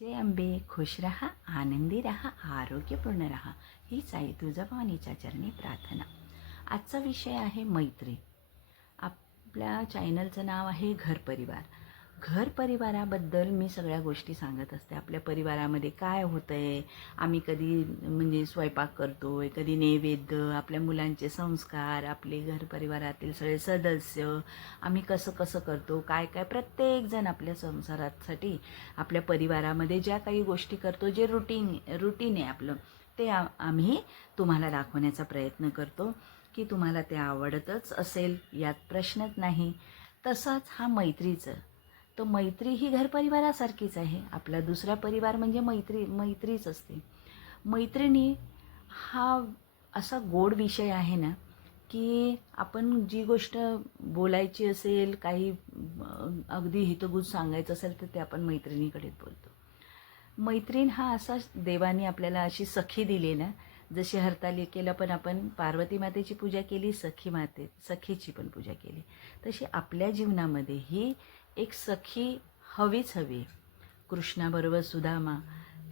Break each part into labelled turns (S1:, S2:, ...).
S1: जय अंबे खुश रहा आनंदी रहा आरोग्यपूर्ण रहा. हीच आहे तुळजाभवानीच्या चरणी प्रार्थना. आजचा विषय आहे मैत्री. आपल्या चॅनलचं नाव आहे घर परिवार. घर परिवाराबद्दल मी सगळ्या गोष्टी सांगत असते. आपल्या परिवारामध्ये काय होतं आहे आम्ही कधी म्हणजे स्वयंपाक करतो आहे कधी नैवेद्य आपल्या मुलांचे संस्कार आपले घर परिवारातील सगळे सदस्य आम्ही कसं कसं करतो काय काय प्रत्येकजण आपल्या संसारासाठी आपल्या परिवारामध्ये ज्या काही गोष्टी करतो जे रुटीन रुटीन आहे आपलं ते आ आम्ही तुम्हाला दाखवण्याचा प्रयत्न करतो. की तुम्हाला ते आवडतच असेल यात प्रश्नच नाही. तसंच हा मैत्रीचं तर मैत्री ही घरपरिवारासारखीच आहे. आपला दुसरा परिवार म्हणजे मैत्री मैत्रीच असते. मैत्रिणी हा असा गोड विषय आहे ना की आपण जी गोष्ट बोलायची असेल काही अगदी हितगुज सांगायचं असेल तर ते आपण मैत्रिणीकडेच बोलतो. मैत्रीण हा असा देवाने आपल्याला अशी सखी दिली ना जशी हरतालिकेला पण आपण पार्वती मातेची पूजा केली सखी माते सखीची पण पूजा केली तशी आपल्या जीवनामध्ये ही एक सखी हवीच हवी. कृष्णाबरोबर सुदामा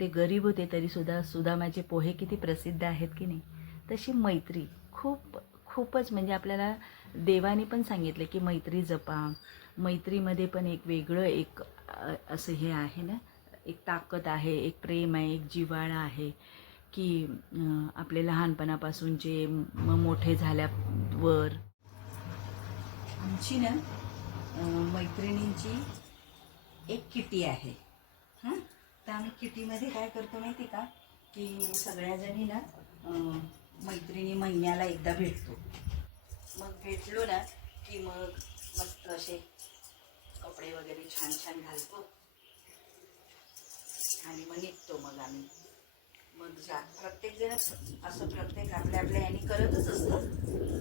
S1: ते गरीब होते तरीसुद्धा सुदामाचे पोहे किती प्रसिद्ध आहेत की नाही? तशी मैत्री खूप खूपच म्हणजे आपल्याला देवाने पण सांगितलं की मैत्री जपा. मैत्रीमध्ये पण एक वेगळं एक असं हे आहे ना एक ताकद आहे एक प्रेम आहे एक जिव्हाळा आहे की आपले लहानपणापासूनचे जे मोठे झाल्यावर. आमची ना मैत्रिणींची एक किटी आहे. हां? तर आम्ही किटीमध्ये काय करतो माहिती का? की सगळ्याजणी ना मैत्रिणी महिन्याला एकदा भेटतो. मग भेटलो ना की मग मस्त असे कपडे वगैरे छान छान घालतो. आणि मग निघतो मग आम्ही. मग जा प्रत्येक जण असं प्रत्येक आपल्या आपल्या यांनी करतच असतो.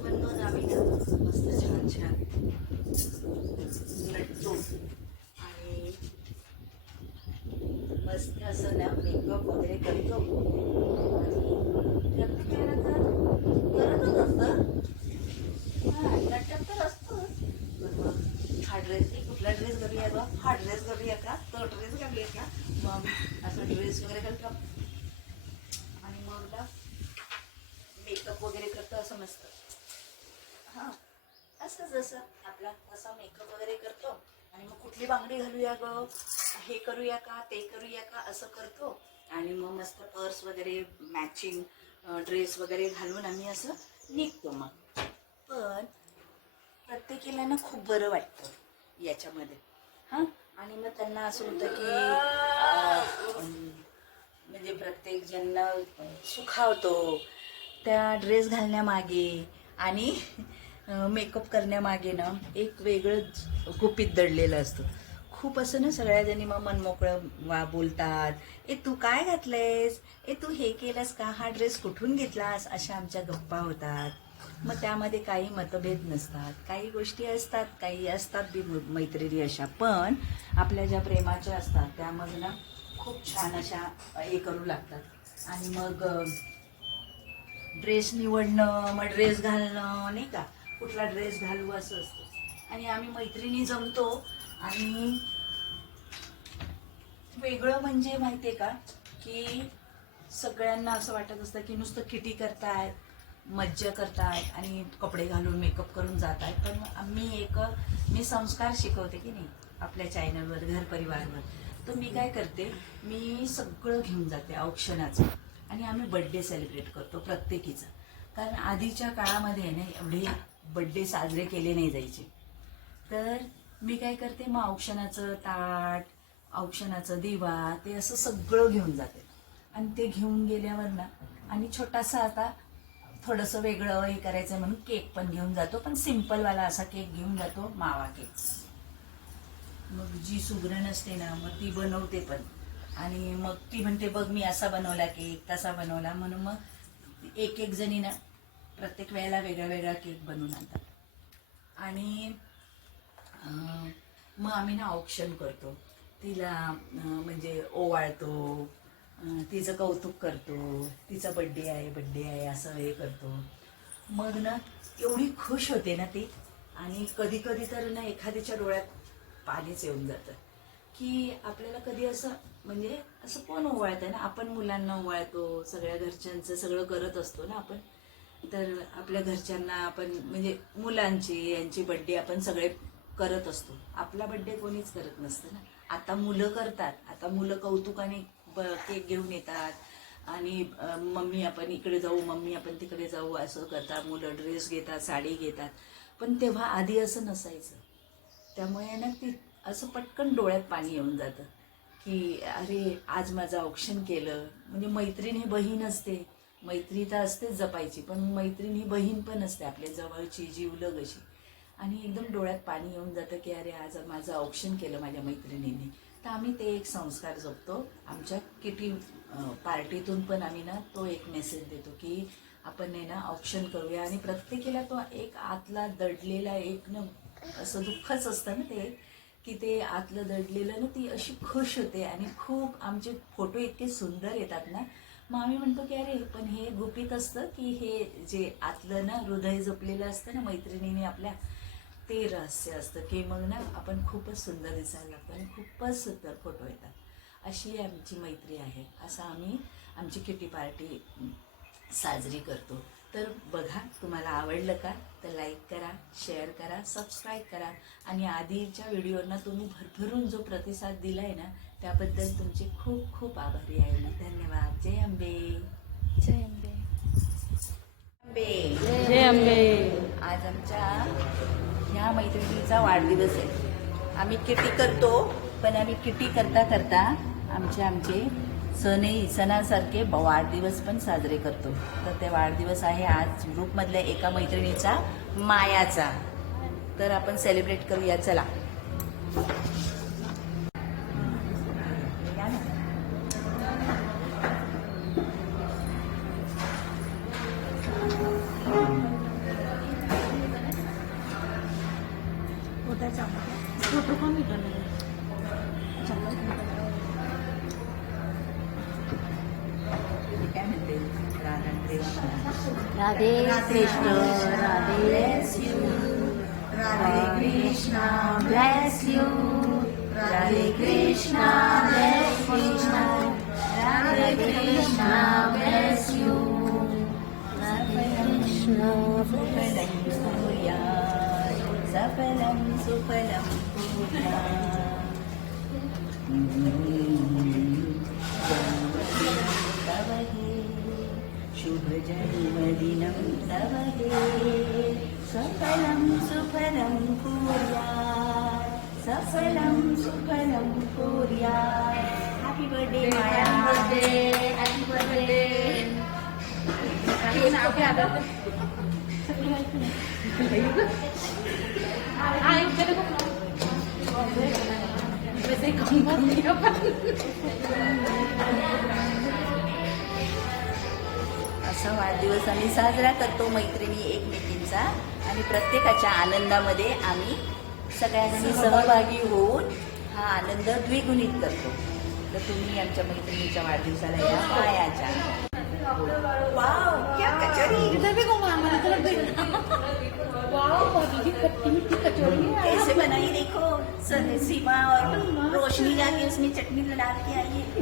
S1: पण मग आम्ही ना मस्त छान छान आणि मस्त असं ना मेकअप वगैरे करतो आणि प्रत्येकाला तर करतच असतं हा नटत तर असतोच पण मग हा ड्रेस कुठला ड्रेस घालूया बा हा ड्रेस घालूया का तो ड्रेस घालूया का मग असा ड्रेस वगैरे घालतो आणि मग ना मेकअप वगैरे करतो असं मस्त. असं. जसं आपला तसा मेकअप वगैरे करतो आणि मग कुठली बांगडी घालूया ग? हे करूया का? ते करूया का? असं करतो. आणि मग मस्त पर्स वगैरे मॅचिंग ड्रेस वगैरे घालून आम्ही असं निघतो मग. पण प्रत्येकीला ना खूप बरं वाटतं याच्यामध्ये. हां? आणि मग त्यांना असं होतं की म्हणजे प्रत्येक जण सुखावतो त्या ड्रेस घालण्यामागे आणि मेकअप करण्यामागे ना एक वेगळंच गुपित दडलेलं असतं. खूप असं ना सगळ्याजणी मग मनमोकळं वा बोलतात ए तू काय घातलंयस? ए तू हे केलंस का? हा ड्रेस कुठून घेतलास? अशा आमच्या गप्पा होतात. मग त्यामध्ये काही मतभेद नसतात. काही गोष्टी असतात काही असतात बी मैत्रिणी अशा. पण आपल्या ज्या प्रेमाच्या असतात त्यामध्ये ना खूप छान अशा हे करू लागतात. आणि मग ड्रेस निवडणं मग ड्रेस घालणं नाही का? कुठला ड्रेस घालू असं असतं. आणि आम्ही मैत्रिणी जमतो आणि वेगळं म्हणजे माहिती आहे का? की सगळ्यांना असं वाटत असतं की नुसतं किटी करतायत मज्जा करतायत आणि कपडे घालून मेकअप करून जात आहेत पण आम्ही एक मी संस्कार शिकवते की नाही आपल्या चॅनलवर घर परिवारवर. तर मी काय करते मी सगळं घेऊन जाते औक्षणाचं. आणि आम्ही बड्डे सेलिब्रेट करतो प्रत्येकीचं. कारण आधीच्या काळामध्ये ना एवढे बड्डे साजरे केले नाही जायचे. तर मी काय करते मग औक्षणाचं ताट औक्षणाचं दिवा ते असं सगळं घेऊन जाते. आणि ते घेऊन गेल्यावर ना आणि छोटासा आता थोडंसं वेगळं हे करायचं म्हणून केक पण घेऊन जातो पण सिम्पलवाला असा केक घेऊन जातो मावा केक. मग जी सुगरण असते ना मग ती बनवते पण. आणि मग ती म्हणते बघ मी असा बनवला केक तसा बनवला. म्हणून मग एक एक जणी ना प्रत्येक वेळेला वेगळा वेगळा केक बनवून आणतात. आणि मग आम्ही ना औक्षण करतो. तिला म्हणजे ओवाळतो तिचं कौतुक करतो तिचा बड्डे आहे बड्डे आहे असं हे करतो. मग ना एवढी खुश होते ना ती. आणि कधी कधी तर ना एखाद्याच्या डोळ्यात पाणीच येऊन जातं. की आपल्याला कधी असं म्हणजे असं कोण ओवाळतं ना? आपण मुलांना ओवाळतो सगळ्या घरच्यांचं सगळं करत असतो ना आपण. तर आपल्या घरच्यांना आपण म्हणजे मुलांची यांची बड्डे आपण सगळे करत असतो. आपला बड्डे कोणीच करत नसतं ना. आता मुलं करतात. आता मुलं कौतुकाने ब- केक घेऊन येतात. आणि मम्मी आपण इकडे जाऊ मम्मी आपण तिकडे जाऊ असं करतात. मुलं ड्रेस घेतात साडी घेतात. पण तेव्हा आधी असं नसायचं. त्यामुळे ना ती असं पटकन डोळ्यात पाणी येऊन जातं. की अरे आज माझं औक्षण केलं. म्हणजे मैत्रीण ही बहीण असते. मैत्री तर असतेच जपायची पण मैत्रीण ही बहीण पण असते आपल्या जवळची जीवलग अशी आणि एकदम डोळ्यात पाणी येऊन जातं की अरे आज माझं औक्षण केलं माझ्या मैत्रिणींनी. तर आम्ही ते एक संस्कार जपतो. आमच्या किटी पार्टीतून पण आम्ही ना तो एक मेसेज देतो की आपण आहे ना औक्षण करूया. आणि प्रत्येकीला तो एक आतला दडलेला एक ना असं दुःखच असतं ना ते की ते आतलं दडलेलं ना ती अशी खुश होते. आणि खूप आमचे फोटो इतके सुंदर येतात ना मग आम्ही म्हणतो की अरे पण हे गुपित असतं की हे जे आतलं ना हृदय जपलेलं असतं ना मैत्रिणीने आपल्या ते रहस्य असतं की मग ना आपण खूपच सुंदर दिसायला लागतो आणि खूपच सुंदर फोटो येतात. अशी आमची मैत्री आहे. असं आम्ही आमची किटी पार्टी साजरी करतो. तर बघा तुम्हाला आवडलं का? तर लाईक करा शेअर करा सबस्क्राईब करा. आणि आधीच्या व्हिडिओना तुम्ही भरभरून जो प्रतिसाद दिला आहे ना त्याबद्दल तुमचे खूप खूप आभारी आहे. मी धन्यवाद. जय अंबे
S2: जय अंबे
S1: अंबे
S2: जय अंबे
S1: आज आमच्या ह्या मैत्रिणीचा वाढदिवस आहे. आम्ही किटी करतो पण आम्ही किटी करता करता आमचे आमचे सणे सणासारखे वाढदिवस पण साजरे करतो. तर ते वाढदिवस आहे आज ग्रुपमधल्या एका मैत्रिणीचा मायाचा. तर आपण सेलिब्रेट करूया. चला. Radha Krishna
S2: Radhe Krishna Radhe
S1: Radhe Krishna,
S2: bless you
S1: Radhe Krishna,
S2: bless Krishna Radhe Krishna bless you Radhe Krishna bless
S1: സഫലം സുഫലം ശുഭജന്മദിനം തവഹേ സഫലം സുഫലം പൂര്യാ സഫലം സുഫലം പൂര്യാ happy birthday Maya birthday happy birthday
S2: happy birthday
S1: असा वाढदिवस आम्ही साजरा करतो मैत्रिणी एकमेकींचा आणि प्रत्येकाच्या आनंदामध्ये आम्ही सगळ्यांनी सहभागी होऊन हा आनंद द्विगुणित करतो. तर तुम्ही आमच्या मैत्रिणीच्या वाढदिवसाला या पायाच्या. वाव, क्या कचोरी! कैसे बनाई देखो सीमा और रोशनी जाके उसमें चटनी डाल के आई है।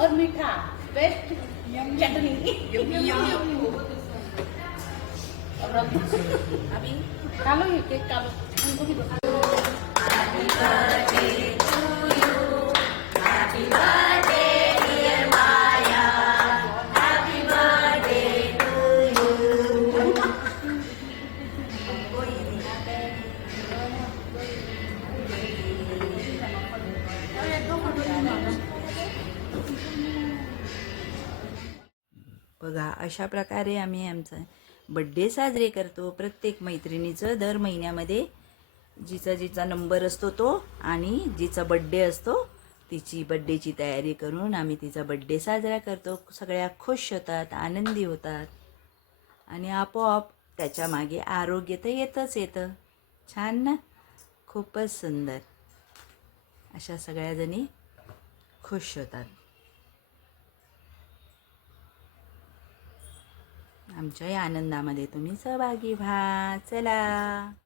S2: और मीठा बेस्ट चटनी।
S1: अभी
S2: खा लो ये केक खा उनको भी दो।
S1: बघा अशा प्रकारे आम्ही आमचा बड्डे साजरे करतो. प्रत्येक मैत्रिणीचं दर महिन्यामध्ये जिचा जिचा नंबर असतो तो आणि जिचा बड्डे असतो तिची बड्डेची तयारी करून आम्ही तिचा बड्डे साजरा करतो. सगळ्या खुश होतात आनंदी होतात आणि आपोआप त्याच्यामागे आरोग्य तर येतच येतं. छान ना? खूपच सुंदर. अशा सगळ्याजणी खुश होतात. आमच्याही आनंदामध्ये तुम्ही सहभागी व्हा. चला.